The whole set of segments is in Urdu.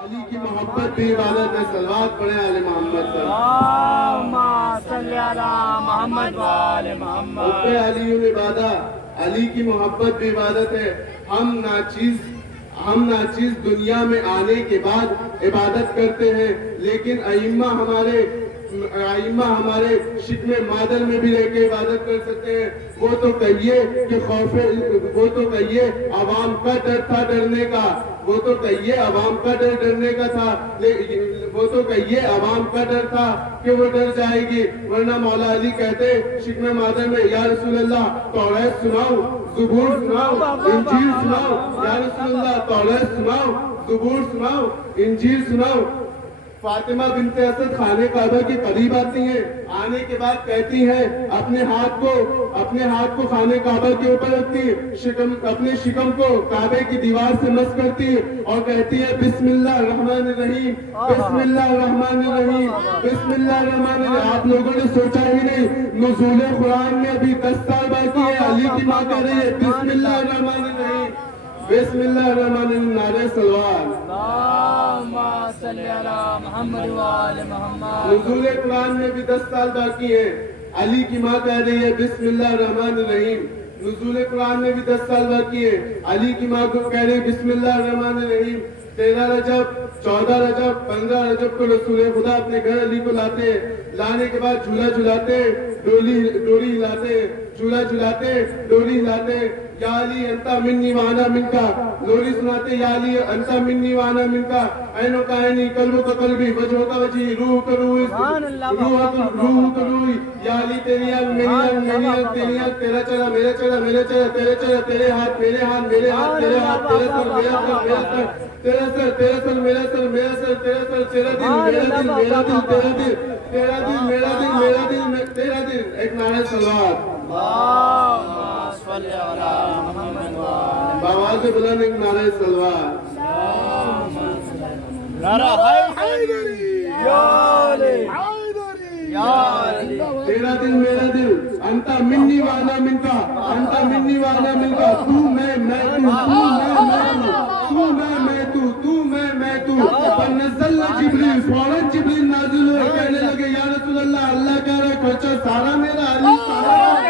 علی کی محبت بھی عبادت ہے. صلوات پڑھیں آل محمد پر. اللہم صلی علی محمد و آل محمد. حب علی عبادہ, علی کی محبت بھی عبادت ہے. ہم ناچیز دنیا میں آنے کے بعد عبادت کرتے ہیں, لیکن ائمہ ہمارے شکم مادر میں بھی رہ کے عبادت کر سکتے ہیں. وہ تو کہیے عوام کا ڈر تھا ڈرنے کا, وہ تو کہیے عوام کا ڈر ڈرنے کا تھا, وہ تو کہیے عوام کا ڈر تھا کہ وہ ڈر جائے گی, ورنہ مولا علی کہتے شکم مادر میں یا رسول اللہ توریت سناؤ, زبور سناؤ, انجیل سناؤ. یا رسول اللہ توریت سناؤ, زبور سناؤ, انجیل سناؤ. فاطمہ بنت اسد خانے کعبہ کے قریب آتی ہیں, آنے کے بعد کہتی ہیں اپنے ہاتھ کو خانے کعبہ کے اوپر رکھتی, اپنے شکم کو کعبے کی دیوار سے مس کرتی اور کہتی ہے بسم اللہ الرحمن الرحیم, بسم اللہ الرحمن الرحیم, بسم اللہ الرحمن الرحیم. آپ لوگوں نے سوچا ہی نہیں, نزول قرآن میں ابھی 10 سال باقی ہے, علی کی ماں کہہ رہی ہے بسم اللہ الرحمن الرحیم, بسم اللہ الرحمن الرحیم. نعرہ صلوات. اللہم صلی علی محمد و آل محمد. نزول قرآن میں بھی 10 سال باقی ہے, علی کی ماں کہہ رہی ہے بسم اللہ الرحمن الرحیم. نزول قرآن میں بھی 10 سال باقی ہے, علی کی ماں کو کہہ رہے بسم اللہ الرحمن الرحیم. 13 رجب, 14 رجب, 15 رجب کو رسول خدا اپنے گھر علی کو لاتے, لانے کے بعد جھولا جھلاتے, ڈوری ہلاتے, جھولا جھلاتے, ڈوری ہلاتے. یا علی انتا منی وانا منکا, لوری سناتے یا علی انتا منی وانا منکا, عینو کا عینی, قلبو کا قلبی, وجہو کا وجہی, روح کا روح کا روح. یا علی تیری آنکھ میری آنکھ, میری آنکھ تیری آنکھ, تیرا چہرہ میرا چہرہ, میرا چہرہ تیرے چہرہ, تیرے ہاتھ میرے ہاتھ, میرے ہاتھ تیرے ہاتھ, تیرے سر میرا سر, میرا سر تیرا سر, تیرا سر میرا سر, میرا سر تیرا سر, تیرا دل میرا دل, میرا دل تیرا دل, تیرا دل میرا دل, میرا دل تیرا دل. ایک نعرہ صلوات. اللہم صلی علی محمد و آل باواز بلند ایک نعرہ صلوات. نعرہ حیدری یا علی, یا علی. تیرا دل میرا دل, انتا منی وانا منکا, انتا منی وانا منکا, تو میں تو, تو میں تو, تو میں تو. فنزل جبریل, فوراً جبریل نازل ہوئے, کہنے لگے یا رسول اللہ, اللہ کہہ رہا ہے خرچہ سارا میرا, علی سارا میرا.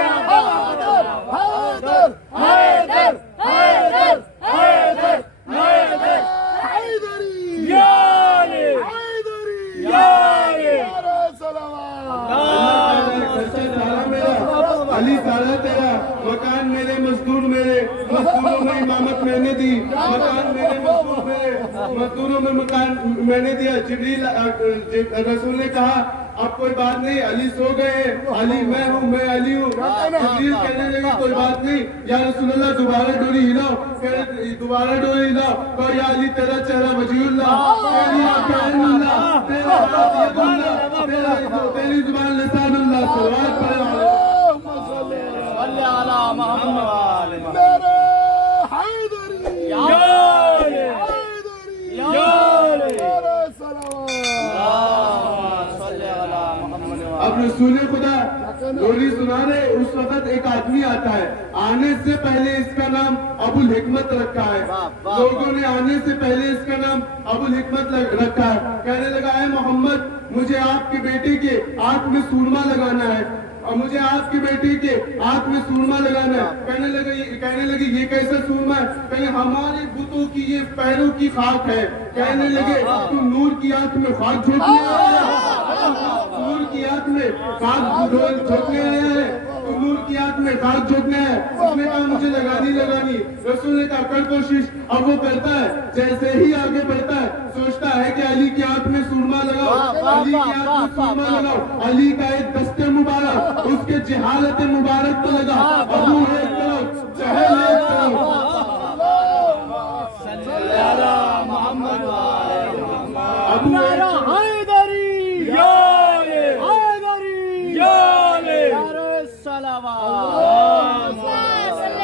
علی سارا تیرا, مکان میرے, مزدور میرے, مزدوروں میں امامت میں نے دی, مکان میرے, مزدوروں میں مکان میں نے دیا. جبریل رسول نے کہا اب کوئی بات نہیں, علی سو گئے, علی میں ہوں, میں علی ہوں. جبریل کہنے لگے کوئی بات نہیں یا رسول اللہ, دوبارہ ڈوری ہلاؤ, دوبارہ ڈوری ہلاؤ, کہو یا علی تیرا چہرہ وجیہ اللہ, تیری آنکھ عین اللہ, تیرا ہاتھ ید اللہ, تیری زبان لسان اللہ. صلوات پڑھیں صلی علی محمد و آل محمد. یا علی, یا علی. اب رسول خدا لوری سنا رہے, اس وقت ایک آدمی آتا ہے, آنے سے پہلے اس کا نام ابو الحکمت رکھا ہے. لوگوں نے آنے سے پہلے اس کا نام ابو الحکمت رکھا ہے. کہنے لگا اے محمد, مجھے آپ کے بیٹے کے آنکھ میں سورما لگانا ہے, اور مجھے آپ کی بیٹی کے آنکھ میں سورما لگانا ہے. کہنے لگے یہ کیسا سورما ہے؟ کہنے ہمارے بتوں کی یہ پیروں کی خاک ہے. کہنے لگے تم نور کی آنکھ میں خاک جھونکنے آیا ہے, نور کی آنکھ میں خاک جھونکنے آیا ہے, نور کی آنکھ میں خاک جھونکنا ہے. اس نے کہا مجھے لگانی. رسول نے کہا کر کوشش. اب وہ کرتا ہے, جیسے ہی آگے بڑھتا ہے سوچتا ہے کہ علی کی آنکھ میں سورما لگاؤ, علی کی آنکھ میں سورما لگاؤ. علی کا ایک دستے مبارک اس کے جہالت مبارک پہ لگا. ابو ایک طرف, جہل ایک طرف. صلی علی محمد و آل محمد. ابو حیدری یا علی, حیدری یا علی. صلوات.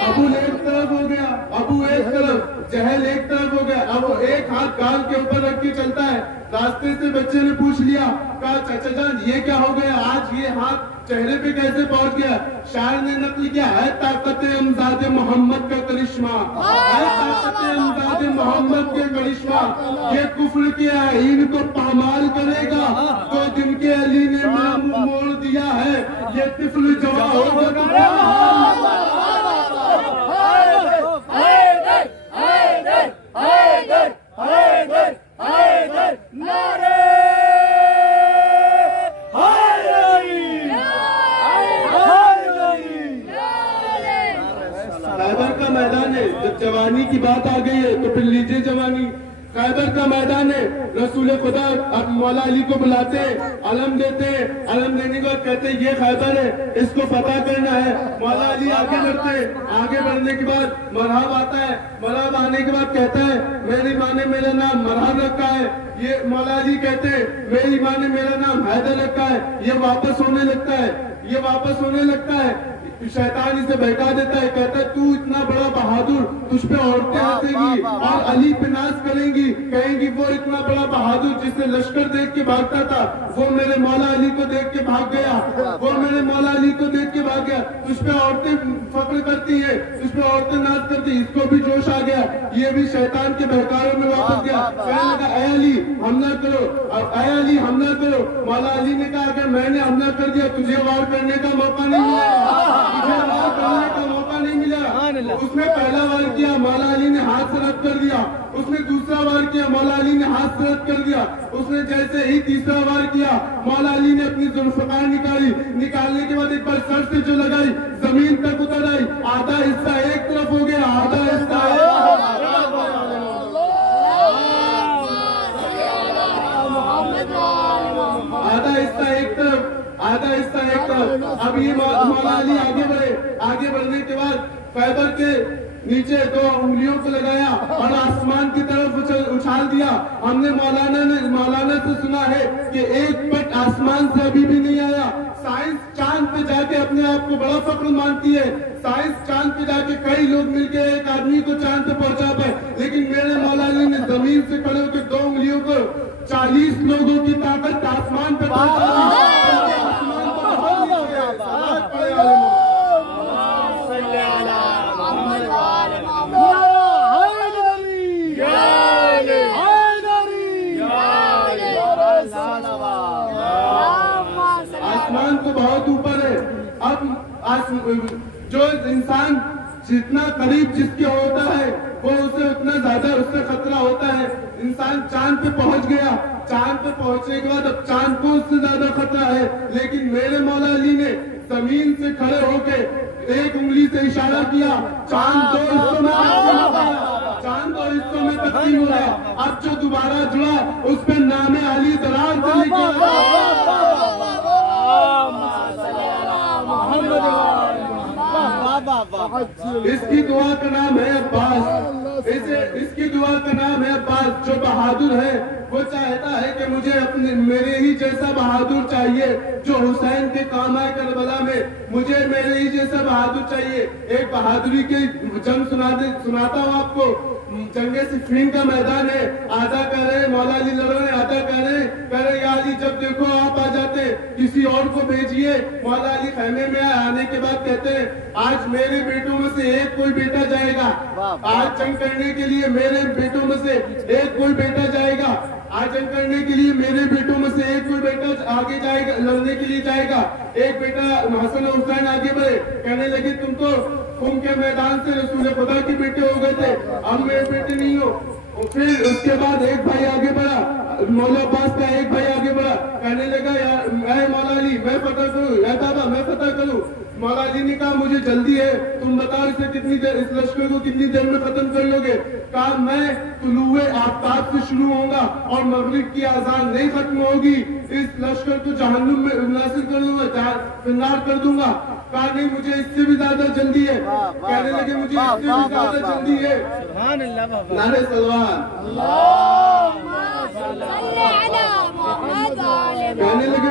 ابو ایک طرف ہو گیا, ابو ایک طرف. جہل ایک طرف ہو گیا. اب وہ ایک ہاتھ گال کے اوپر رکھ کے چلتا ہے. راستے سے بچے نے پوچھ لیا, کہا چچا جان یہ کیا ہو گیا, آج یہ ہاتھ چہرے پہ کیسے پہنچ گیا؟ شاعر نے نقل کیا ہے طاقت امزاد محمد کا کرشمہ, ہے طاقت امزاد محمد کے کرشمہ. یہ کفر کے آئین کو پامال کرے گا تو جن کے علی نے منہ موڑ دیا ہے, یہ طفل جوان ہوگا. خیبر کا میدان ہے, جب جوانی کی بات آ گئی ہے تو پھر لیجئے جوانی. خیبر کا میدان ہے, رسول خدا اب مولا علی کو بلاتے ہیں, علم دیتے ہیں, علم دینے کے بعد کہتے ہیں یہ خیبر ہے, اس کو فتح کرنا ہے. مولا علی آگے بڑھتے ہیں, آگے بڑھنے کے بعد مرحب آتا ہے, مرحب آنے کے بعد کہتا ہے میری ماں نے میرا نام مرحب رکھا ہے. یہ مولا علی کہتے ہیں میری ماں نے میرا نام حیدر رکھا ہے. یہ واپس ہونے لگتا ہے, یہ واپس ہونے لگتا ہے. شیطان اسے بہکا دیتا ہے, کہتا ہے تو اتنا بڑا بہادر, تجھ پہ عورتیں ہنسیں گی اور علی پہ ناز کریں گی, کہیں گی وہ اتنا بڑا بہادر جس سے لشکر دیکھ کے بھاگتا تھا, وہ میرے مولا علی کو دیکھ کے بھاگ گیا, وہ میرے مولا علی کو دیکھ کے بھاگ گیا. تجھ پہ عورتیں فخر کرتی ہیں, تجھ پہ عورتیں ناز کرتی ہیں. اس کو بھی جوش آ گیا, یہ بھی شیطان کے بہکاروں میں واپس گیا. کہنے لگا اے علی حملہ کرو, اے علی حملہ کرو. مولا علی نے کہا کہ میں نے حملہ کر دیا, تجھے وار کرنے کا موقع نہیں ملا, تجھے وار کرنے کا موقع نہیں ملا. اس نے پہلا وار کیا, مولا علی نے ہاتھ سے رد کر دیا. اس نے دوسرا وار کیا, مولا علی نے ہاتھ سے رد کر دیا. اس نے جیسے ہی تیسرا وار کیا, مولا علی نے اپنی ذوالفقار نکالی. نکالنے کے بعد ایک بار سر سے جو لگائی زمین تک اتر آئی. آدھا حصہ ایک طرف ہو گیا, آدھا حصہ آدھا حصہ ایک طرف, آدھا حصہ ایک طرف. اب یہ مولا علی آگے بڑھے, آگے بڑھنے کے بعد خیبر کے نیچے دو انگلیوں کو لگایا اور آسمان کی طرف اچھال دیا. ہم نے مولانا سے سنا ہے کہ ایک پٹ آسمان سے ابھی بھی نہیں آیا. سائنس چاند پہ جا کے اپنے آپ کو بڑا فخر مانتی ہے. سائنس چاند پہ جا کے کئی لوگ مل کے ایک آدمی کو چاند پہ پہنچا پائے, لیکن میرے مولا علی نے زمین سے کھڑے ہو کے دو انگلیوں کو 40 لوگوں کی طاقت آسمان پہ آسمان تو بہت اوپر ہے. اب جو انسان جتنا قریب جس کے ہوتا ہے وہ اسے اتنا زیادہ اس سے خطرہ ہوتا ہے. انسان چاند پہ پہنچ گیا, چاند پہ پہنچنے کے بعد اب چاند کو اس سے زیادہ خطرہ ہے. لیکن میرے مولا علی نے زمین سے کھڑے ہو کے ایک انگلی سے اشارہ کیا, چاند دو حصوں میں چاند دو حصوں میں تقسیم ہو گیا. اب جو دوبارہ جڑا اس پہ نام علی درار سے لکھا. اس کی دعا کا نام ہے عباس, اس کی دعا کا نام ہے عباس. جو بہادر ہے وہ چاہتا ہے کہ مجھے میرے ہی جیسا بہادر چاہیے جو حسین کے کام آئے کربلا میں, مجھے میرے ہی جیسا بہادر چاہیے. ایک بہادری کی جنگ سناتا ہوں آپ کو. جنگ صفین کا میدان ہے, آدھا کہہ رہے مولا علی لڑ رہے, آدھا کہہ رہے یا علی جب دیکھو آپ آ جاتے کسی اور کو بھیجیے. مولا علی خیمے میں آنے کے بعد کہتے ہیں آج میرے بیٹوں میں سے ایک کوئی بیٹا جائے گا, آج جنگ کرنے کے لیے میرے بیٹوں میں سے ایک کوئی بیٹا جائے گا, آج جنگ کرنے کے لیے میرے بیٹوں میں سے ایک کوئی بیٹا آگے جائے گا, لڑنے کے لیے جائے گا. ایک بیٹا حسن و حسین آگے بڑھے, کہنے لگے تم تو خون کے میدان سے رسول خدا کے بیٹے ہو گئے تھے, اب میرے بیٹے نہیں ہو. پھر اس کے بعد ایک بھائی آگے بڑھا, مولا عباس کا ایک بھائی آگے بڑھا, کہنے لگا اے مولا علی میں فتح کروں, اے بابا میں فتح کروں. مولا علی نے کہا مجھے جلدی ہے, تم بتاؤ اسے کتنی دیر, اس لشکر کو کتنی دیر میں ختم کر لو گے. کہا میں طلوع آفتاب سے شروع ہوں گا اور مغرب کی اذان نہیں ختم ہوگی, اس لشکر کو جہنم میں ناصر کر دوں گا, فنار کر دوں گا. کہا نہیں مجھے اس سے بھی زیادہ جلدی ہے. کہنے لگے مجھے اس سے بھی زیادہ جلدی ہے. نعرہ سلوات. کہنے لگے